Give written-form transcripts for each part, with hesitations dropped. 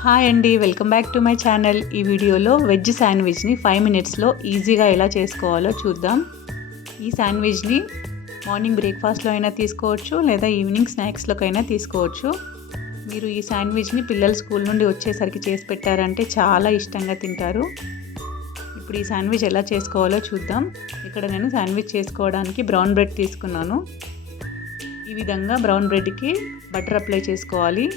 Hi అండి, welcome back to my channel. ఈ వీడియోలో వెజ్ శాండ్విచ్ని 5 మినిట్స్లో ఈజీగా ఎలా చేసుకోవాలో చూద్దాం. ఈ శాండ్విచ్ని మార్నింగ్ బ్రేక్ఫాస్ట్లో అయినా తీసుకోవచ్చు, లేదా ఈవినింగ్ స్నాక్స్లోకైనా తీసుకోవచ్చు. మీరు ఈ శాండ్విచ్ని పిల్లలు స్కూల్ నుండి వచ్చేసరికి చేసి పెట్టారంటే చాలా ఇష్టంగా తింటారు. ఇప్పుడు ఈ శాండ్విచ్ ఎలా చేసుకోవాలో చూద్దాం. ఇక్కడ నేను శాండ్విచ్ చేసుకోవడానికి బ్రౌన్ బ్రెడ్ తీసుకున్నాను. ఈ విధంగా బ్రౌన్ బ్రెడ్కి బటర్ అప్లై చేసుకోవాలి.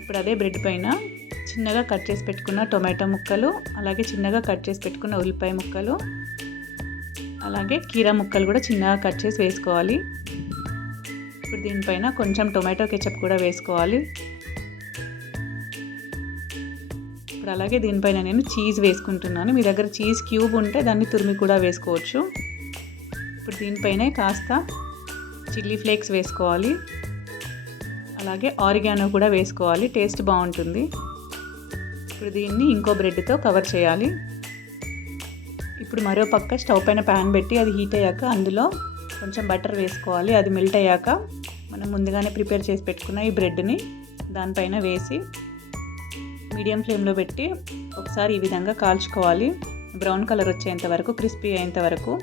ఇప్పుడు అదే బ్రెడ్ పైన చిన్నగా కట్ చేసి పెట్టుకున్న టొమాటో ముక్కలు, అలాగే చిన్నగా కట్ చేసి పెట్టుకున్న ఉల్లిపాయ ముక్కలు, అలాగే కీరా ముక్కలు కూడా చిన్నగా కట్ చేసి వేసుకోవాలి. ఇప్పుడు దీనిపైన కొంచెం టొమాటో కెచప్ కూడా వేసుకోవాలి. ఇప్పుడు అలాగే దీనిపైన నేను చీజ్ వేసుకుంటున్నాను. మీ దగ్గర చీజ్ క్యూబ్ ఉంటే దాన్ని తురిమి కూడా వేసుకోవచ్చు. ఇప్పుడు దీనిపైనే కాస్త చిల్లీ ఫ్లేక్స్ వేసుకోవాలి. అలాగే ఆరిగానో కూడా వేసుకోవాలి, టేస్ట్ బాగుంటుంది. ఇప్పుడు దీన్ని ఇంకో బ్రెడ్తో కవర్ చేయాలి. ఇప్పుడు మరో పక్క స్టవ్ పైన ప్యాన్ పెట్టి అది హీట్ అయ్యాక అందులో కొంచెం బటర్ వేసుకోవాలి. అది మెల్ట్ అయ్యాక మనం ముందుగానే ప్రిపేర్ చేసి పెట్టుకున్న ఈ బ్రెడ్ని దానిపైన వేసి మీడియం ఫ్లేమ్లో పెట్టి ఒకసారి ఈ విధంగా కాల్చుకోవాలి. బ్రౌన్ కలర్ వచ్చేంత వరకు, క్రిస్పీ అయ్యేంత వరకు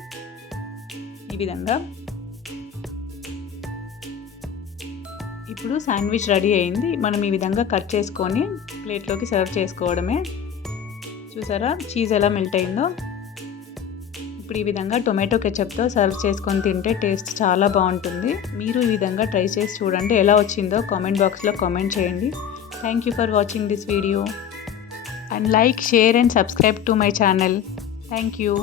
ఈ విధంగా. ఇప్పుడు శాండ్విచ్ రెడీ అయింది. మనం ఈ విధంగా కట్ చేసుకొని ప్లేట్లోకి సర్వ్ చేసుకోవడమే. చూసారా చీజ్ ఎలా మెల్ట్ అయిందో. ఇప్పుడు ఈ విధంగా టొమాటో కెచప్తో సర్వ్ చేసుకొని తింటే టేస్ట్ చాలా బాగుంటుంది. మీరు ఈ విధంగా ట్రై చేసి చూడండి. ఎలా వచ్చిందో కామెంట్ బాక్స్లో కామెంట్ చేయండి. Thank you for watching this video and like, share and subscribe to my channel. Thank you.